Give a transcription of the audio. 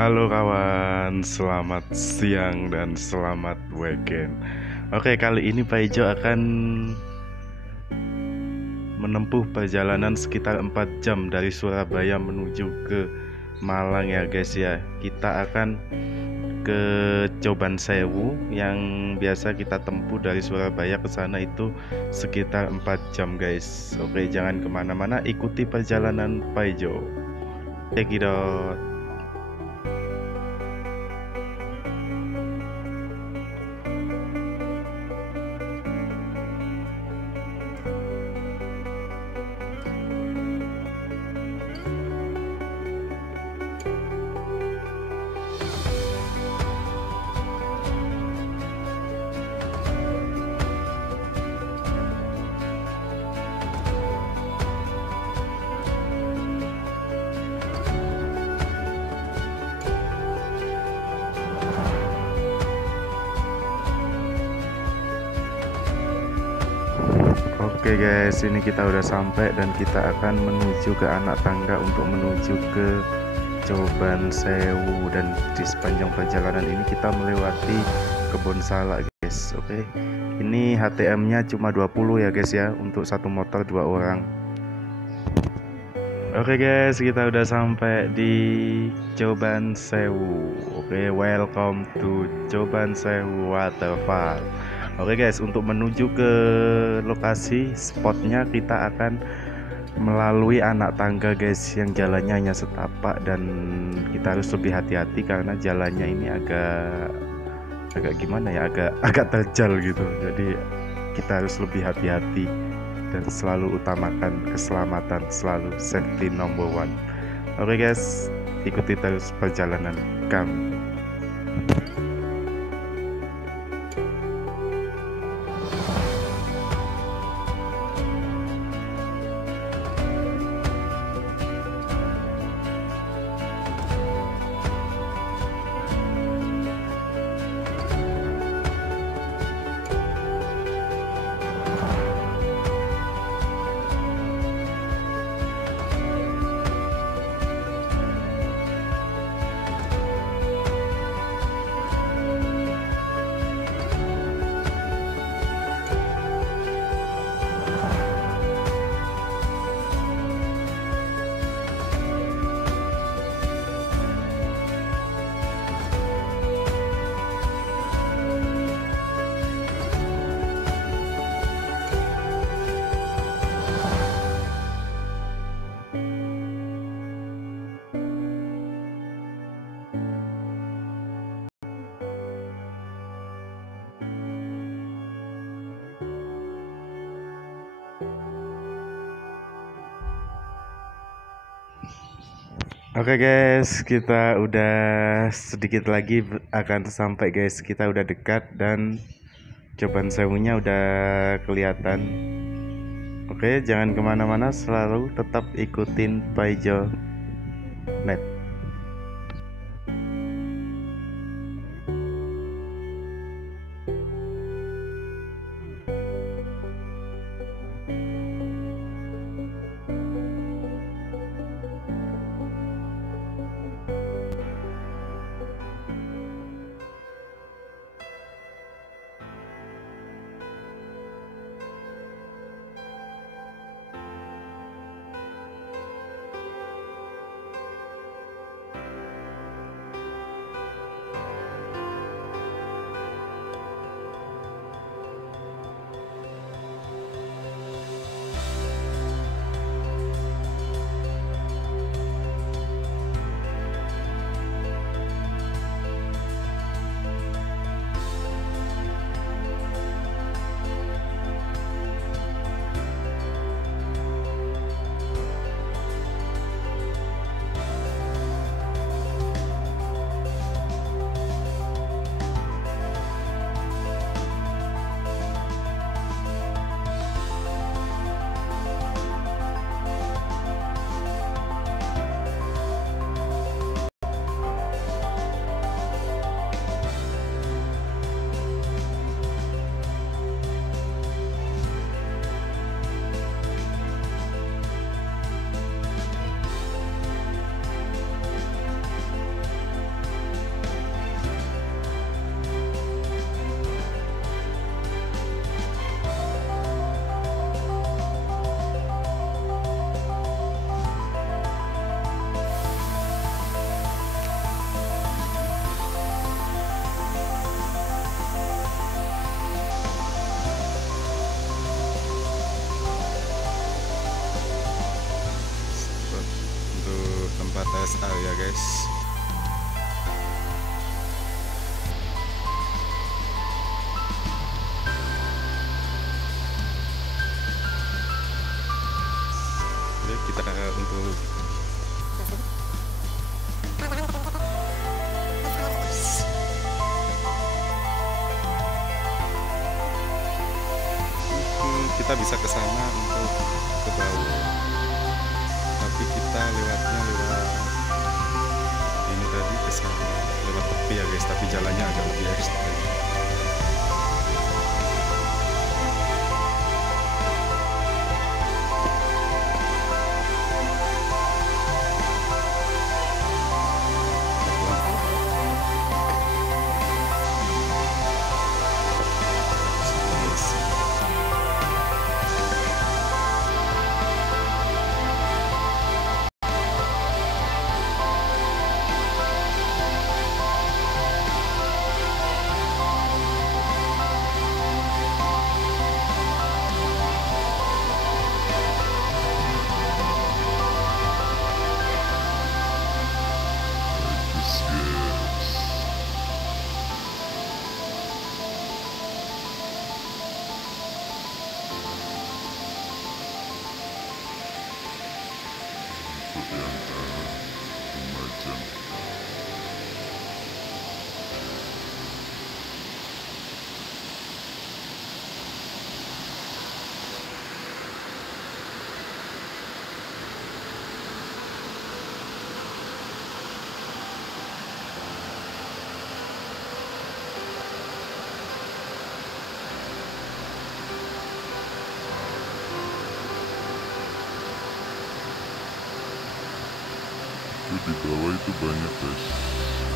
Halo kawan, selamat siang dan selamat weekend. Oke, kali ini Pak Ijo akan menempuh perjalanan sekitar 4 jam dari Surabaya menuju ke Malang ya guys ya. Kita akan ke Coban Sewu yang biasa kita tempuh dari Surabaya ke sana itu sekitar 4 jam guys. Oke, jangan kemana-mana, ikuti perjalanan Pak Ijo. Check it out. Oke guys, ini kita udah sampai dan kita akan menuju ke anak tangga untuk menuju ke Coban Sewu. Dan di sepanjang perjalanan ini kita melewati kebun salak guys. Oke, ini HTM-nya cuma 20 ya guys ya, untuk satu motor 2 orang. Oke guys, kita udah sampai di Coban Sewu. Oke, welcome to Coban Sewu Waterfall. Oke guys, untuk menuju ke lokasi spotnya kita akan melalui anak tangga guys, yang jalannya hanya setapak dan kita harus lebih hati-hati karena jalannya ini agak gimana ya, agak terjal gitu. Jadi kita harus lebih hati-hati dan selalu utamakan keselamatan, selalu safety number one. Oke guys, ikuti terus perjalanan kami. Oke guys, kita udah sedikit lagi akan sampai guys. Kita udah dekat dan Coban Sewunya udah kelihatan. Oke, jangan kemana-mana, selalu tetap ikutin Paijo Net. rest area guys. Oke, kita untuk kita bisa ke sana untuk ke bawah, tapi kita lewatnya lewat ini tadi, ke sana lewat tepi ya guys, tapi jalannya agak lebih ekstrim. Di bawah itu banyak guys.